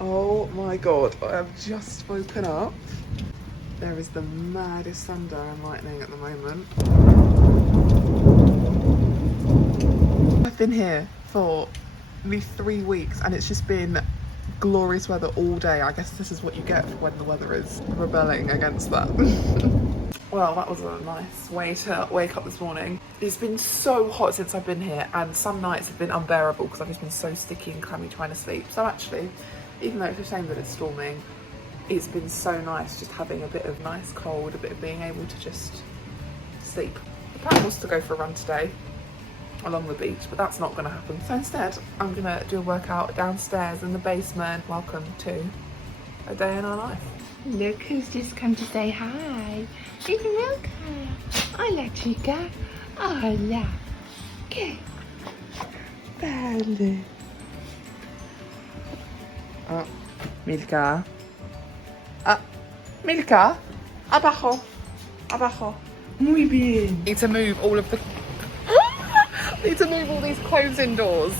Oh my god, I have just woken up. There is the maddest thunder and lightning at the moment. I've been here for maybe 3 weeks and it's just been glorious weather all day. I guess this is what you get when the weather is rebelling against that. Well, that was a nice way to wake up this morning. It's been so hot since I've been here and some nights have been unbearable because I've just been so sticky and clammy trying to sleep. So actually, even though it's a shame that it's storming, it's been so nice just having a bit of nice cold, a bit of being able to just sleep. The plan was to go for a run today along the beach, but that's not going to happen. So instead, I'm going to do a workout downstairs in the basement. Welcome to a day in our life. Look who's just come to say hi. It's Milka. Hola, chica. Hola. ¿Qué? Belle. Oh, Milka. Milka. Abajo. Abajo. Muy bien. Need to move all of the... Need to move all these clothes indoors.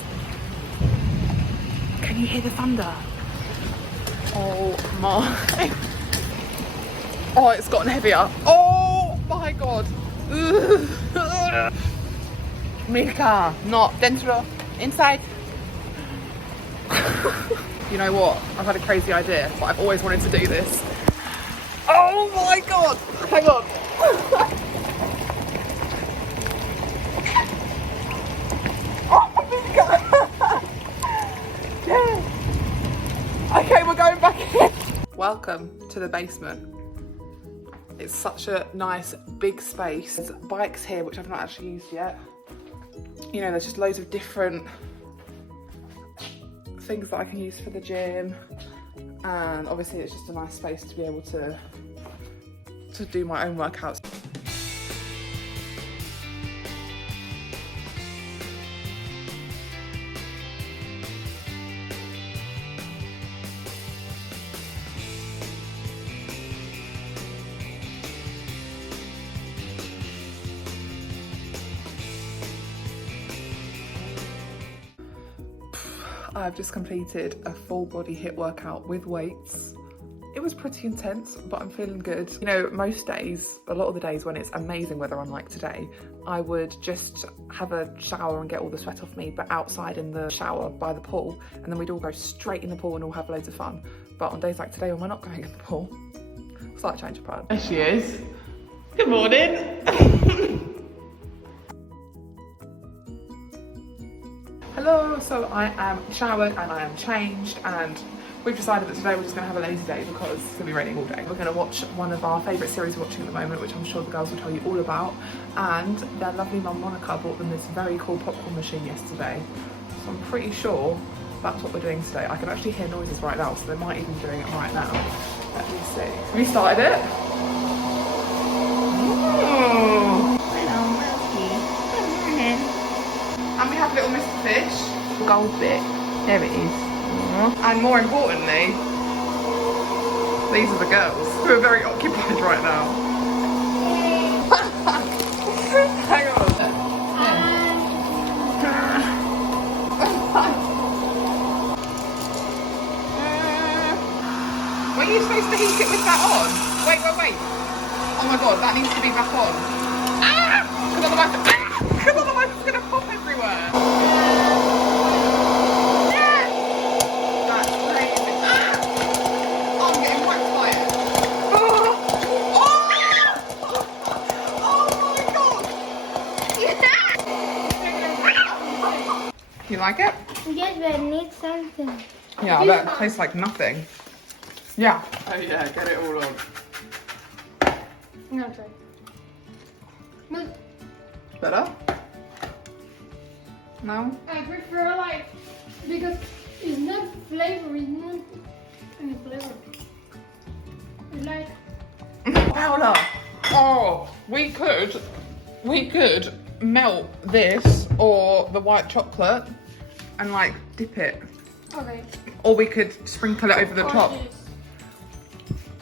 Can you hear the thunder? Oh my. Oh, it's gotten heavier. Oh my god. Milka, not dentro, inside. You know what? I've had a crazy idea, but I've always wanted to do this. Oh my god. Hang on. Oh, Milka. Yeah. Okay, we're going back in. Welcome to the basement. It's such a nice big space. There's bikes here which I've not actually used yet. You know, there's just loads of different things that I can use for the gym, and obviously it's just a nice space to be able to do my own workouts. I've just completed a full body HIIT workout with weights. It was pretty intense, but I'm feeling good. You know, most days, a lot of the days when it's amazing weather unlike today, I would just have a shower and get all the sweat off me, but outside in the shower by the pool, and then we'd all go straight in the pool and all have loads of fun. But on days like today when we're not going in the pool, slight change of plan. There she is. Good morning. Hello, so I am showered and I am changed, and we've decided that today we're just going to have a lazy day because it's going to be raining all day. We're going to watch one of our favourite series we're watching at the moment, which I'm sure the girls will tell you all about, and their lovely mum Monica bought them this very cool popcorn machine yesterday, so I'm pretty sure that's what we're doing today. I can actually hear noises right now, so they might even be doing it right now. Let me see. Have you started it? Ooh. Hello, Milky. Good morning. And we have little Mr. Fish. Gold bit. There it is. And more importantly, these are the girls who are very occupied right now. Hang on. Were you supposed to heat it with that on? Wait. Oh my god, that needs to be back on. Because otherwise it's going to pop everywhere. You like it? Yes, but I need something. Yeah, I bet it tastes like nothing. Yeah. Oh yeah, get it all on. No, try. No, Better? No? I prefer like, because it's not flavor, it's not any flavor. It's like, Paola! Oh, we could melt this or the white chocolate and like dip it. okay. Or we could sprinkle it over the top. This.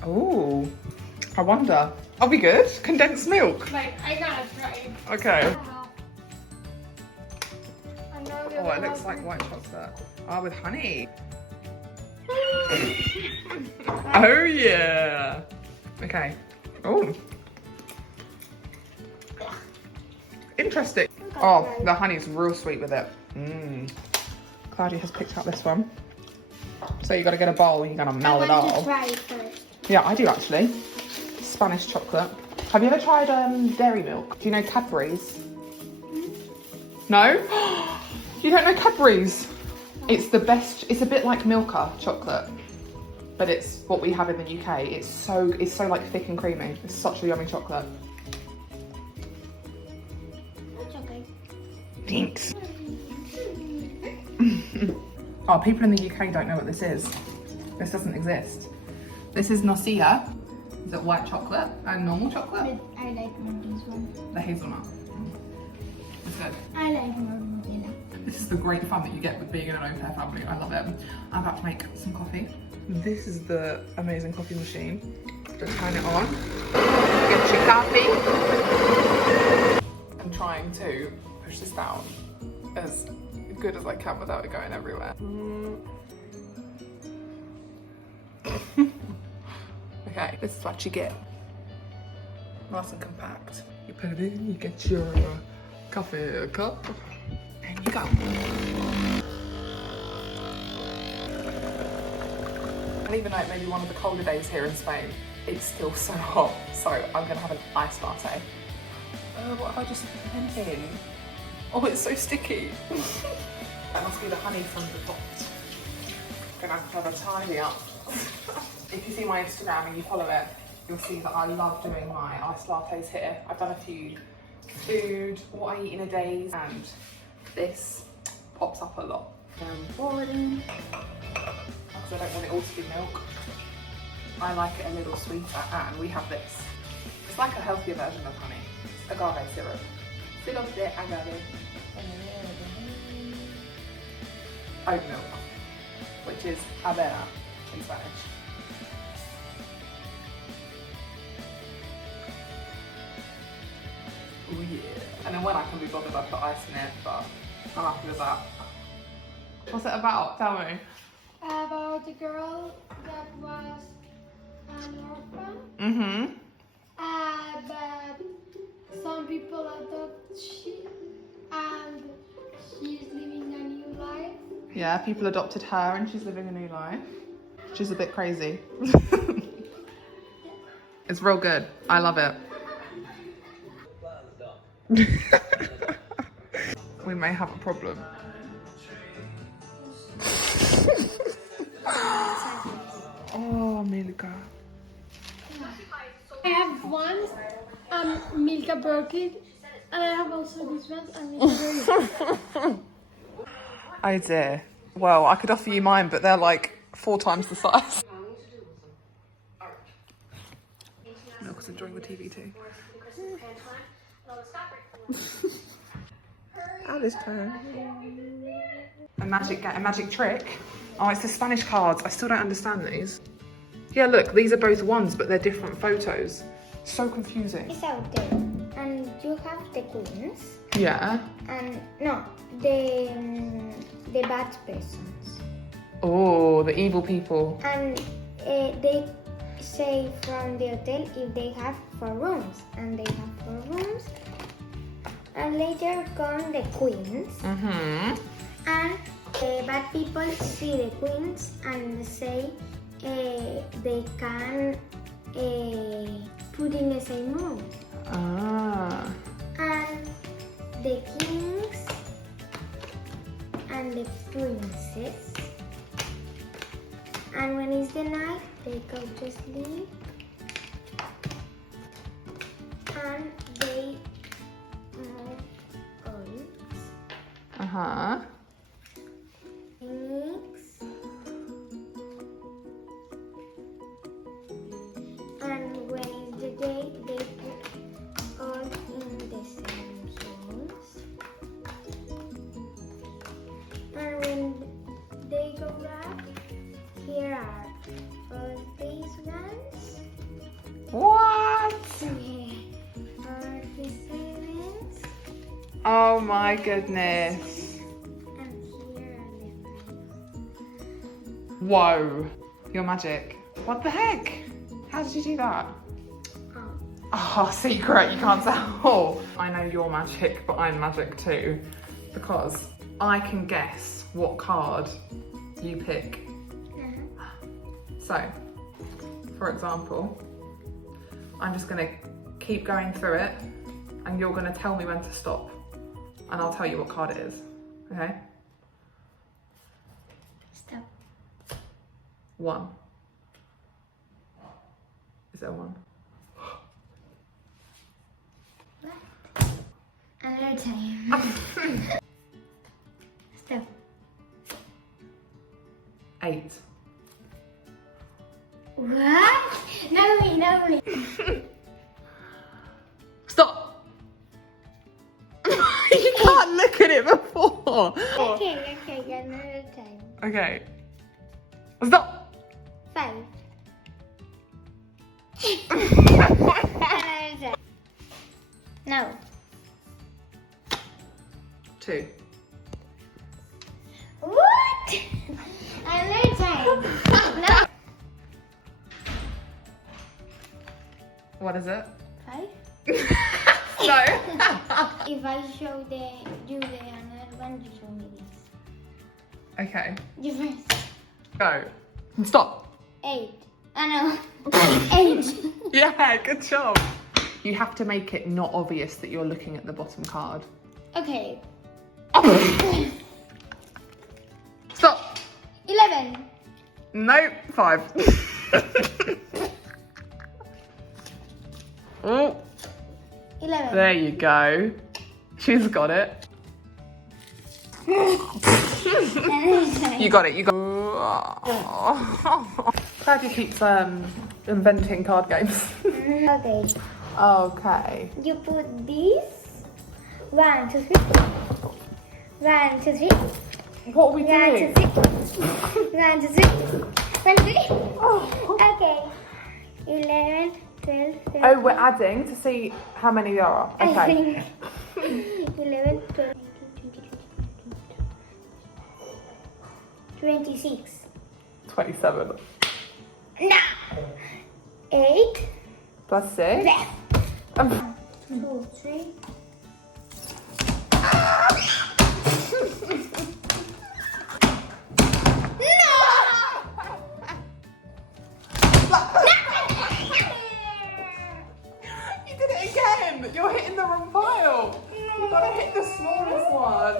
Oh, I wonder. Are we good? Condensed milk? Like, I gotta try it. Okay. I know the Oh, it other looks one. like white chocolate. Oh, with honey. Oh yeah. Okay. Oh. Interesting. Oh, the honey's real sweet with it. Mmm. Claudia has picked out this one. So you got to get a bowl and you're going to melt it I all. want to try it first. Yeah, I do actually. Spanish chocolate. Have you ever tried dairy milk? Do you know Cadbury's? No? You don't know Cadbury's? It's the best. It's a bit like Milka chocolate, but it's what we have in the UK. It's so like thick and creamy. It's such a yummy chocolate. It's okay. Thanks. Oh, people in the UK don't know what this is. This doesn't exist. This is Nocilla. Is it white chocolate and normal chocolate? I like more this one. The hazelnut. It's good. I like more vanilla. This is the great fun that you get with being in an au pair family. I love it. I'm about to make some coffee. This is the amazing coffee machine. Just turn it on. Get your coffee. I'm trying to push this down as good as I can without it going everywhere. Okay, this is what you get. Nice and compact. You put it in, you get your coffee cup, and you go. And even though it may be one of the colder days here in Spain, it's still so hot. So I'm gonna have an iced latte. What have I just put in? Oh, it's so sticky. That must be the honey from the pot. Gonna have a tidy up. If you see my Instagram and you follow it, you'll see that I love doing my iced lattes here. I've done a few food, what I eat in a day, and this pops up a lot. Boring. Because I don't want it all to be milk. I like it a little sweeter, and we have this. It's like a healthier version of honey. It's agave syrup. Syrup de agave. Oat milk, which is avena in Spanish. Oh yeah. And then when I can be bothered, I put ice in it, but I'm happy with that. What's it about? Tell me. About the girl that was an orphan. Mm-hmm. But some people adopt she and she's living a new life. Yeah, people adopted her and she's living a new life. She's a bit crazy. It's real good. I love it. We may have a problem. Oh, Milka. I have one Milka Birkin, and I have also this one Milka Birkin. Oh dear. Well, I could offer you mine, but they're like 4 times the size. Milk's enjoying the TV too. Alice turn. A magic trick. Oh, it's the Spanish cards. I still don't understand these. Yeah, look, these are both ones, but they're different photos. So confusing. It's out there, and you have the queens, Yeah. and no, the bad persons, Oh, the evil people. and they say from the hotel if they have 4 rooms, and they have 4 rooms, and later come the queens, Mm-hmm. and the bad people see the queens and say they can put in the same room. Ah. And the kings and the princes. And when it's the night, they go to sleep. And they move oils, Uh-huh. mix. And when it's the day, they put all in the same zones. And when they go back, here are all these ones. What? All the sevens. Oh my goodness. And here are the fives. Whoa. You're magic. What the heck? How did you do that? Oh, secret, you can't tell. I know you're magic, but I'm magic too. Because I can guess what card you pick. So, for example, I'm just gonna keep going through it and you're gonna tell me when to stop. And I'll tell you what card it is, okay? Stop. 1. Is there 1? Another time. Stop. 8. What? No me, no me. Stop! You can't look at it before. Okay, another time. Okay. Stop! 5. Another time. No. 2. What? Another time. No. What is it? 5. No. If I show you the another one, you show me this. Okay. You first. Go. Stop. 8. I know. 8. Yeah, good job. You have to make it not obvious that you're looking at the bottom card. Okay. Stop. 11. Nope. 5. Oh, 11. there you go. She's got it. Another time. You got it. You got. Claudia keeps inventing card games. Okay. Okay. You put this. 1, 2, 3. 1, 2, 3. What are we 1, 2, doing? 3. 1, 2, 3. 1, 3. Okay. 11, 12, 13. Oh, we're adding to see how many there are. I Okay. think 11, 12, 26. 27. No. 8. Plus 6. 2, 3. You did it again! You're hitting the wrong pile! You gotta hit the smallest one!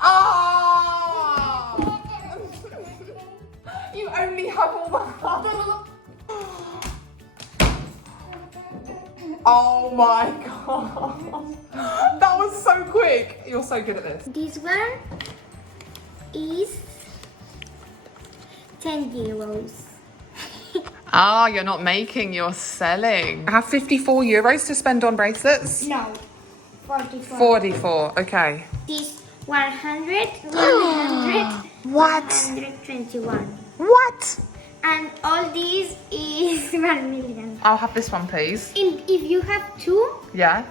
Ah! You only have all the Oh my god! That was so quick! You're so good at this. This one is 10 euros. Ah, you're not making, you're selling. I have 54 euros to spend on bracelets. No, 44. 44, okay. This 100, 100, What? 121. What? And all these is 1 million. I'll have this one, please. If you have 2, Yeah.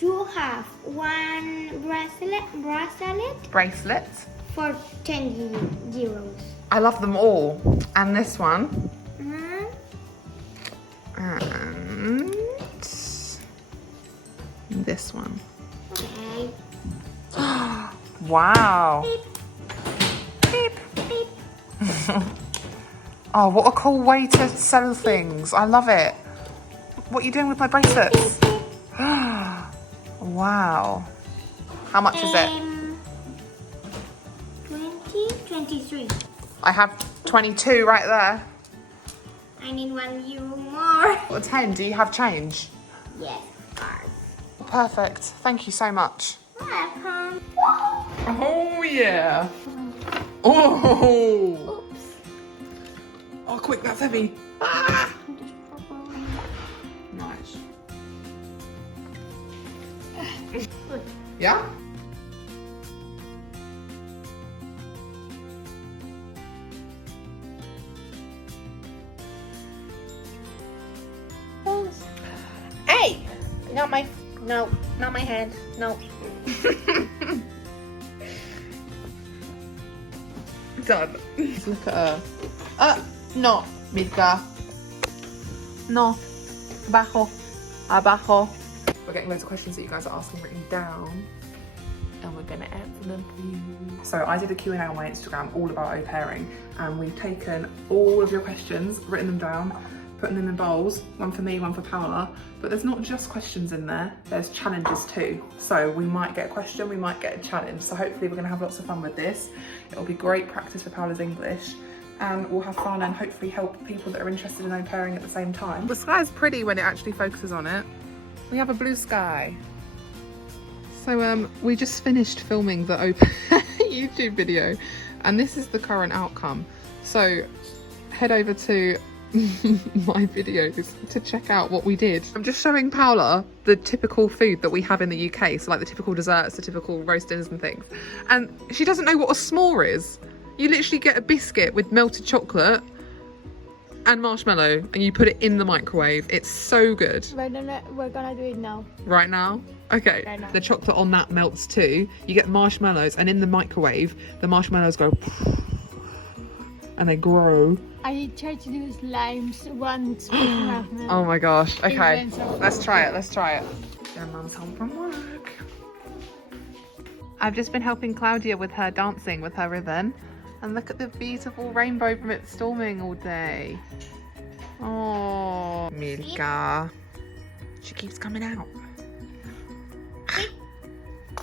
you have 1 bracelet Bracelet. for 10 euros. I love them all. And this one. Mhm. And this one. Okay. Wow. Beep, beep. Oh, what a cool way to sell things. I love it. What are you doing with my bracelets? Wow. How much is it? 20, 23. I have 22 right there. I need 1 euro more. Or 10. Do you have change? Yes, of course. Perfect. Thank you so much. Welcome. Oh, yeah. Oh. Oh, quick, that's heavy. Ah. Nice. Yeah? Hey! Not my hand. No. Done. Just look at her. No, Milka. No. Abajo. Abajo. We're getting loads of questions that you guys are asking written down, and we're gonna answer them for you. So I did a Q&A on my Instagram all about au pairing, and we've taken all of your questions, written them down, putting them in bowls, one for me, one for Paola. But there's not just questions in there, there's challenges too. So we might get a question, we might get a challenge. So hopefully we're gonna have lots of fun with this. It'll be great practice for Paola's English, and we'll have fun and hopefully help people that are interested in au pairing at the same time. The sky's pretty when it actually focuses on it. We have a blue sky. So we just finished filming the au pair YouTube video, and this is the current outcome. So head over to my videos to check out what we did. I'm just showing Paola the typical food that we have in the UK, so like the typical desserts, the typical roast dinners and things, and she doesn't know what a s'more is. You literally get a biscuit with melted chocolate and marshmallow and you put it in the microwave. It's so good. We're gonna do it now. Right now? Okay. Right now. The chocolate on that melts too. You get marshmallows, and in the microwave the marshmallows go and they grow. I tried to do slimes once. Oh my gosh. Okay. It went so Let's try it. Let's try it. Their mum's home from work. I've just been helping Claudia with her dancing with her ribbon. And look at the beautiful rainbow from it storming all day. Oh, Milka. She keeps coming out.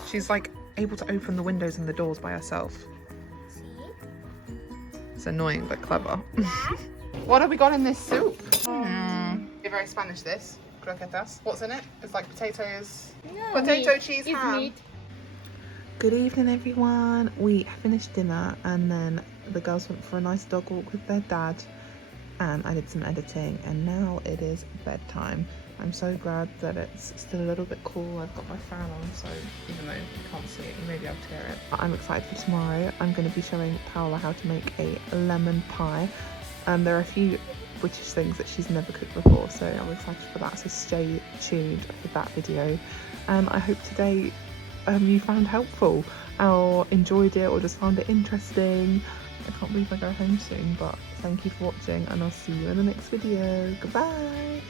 She's like able to open the windows and the doors by herself. It's annoying but clever. What have we got in this soup? You're very Spanish, this. Croquetas. What's in it? It's like potatoes. No, Potato, meat. cheese, It's ham. meat. Good evening, everyone. We finished dinner and then the girls went for a nice dog walk with their dad, and I did some editing, and now it is bedtime. I'm so glad that it's still a little bit cool. I've got my fan on, so even though you can't see it, you may be able to hear it. I'm excited for tomorrow. I'm going to be showing Paola how to make a lemon pie, and there are a few British things that she's never cooked before, so I'm excited for that. So stay tuned for that video. I hope today you found helpful or enjoyed it or just found it interesting. I can't believe I go home soon, but thank you for watching and I'll see you in the next video. Goodbye.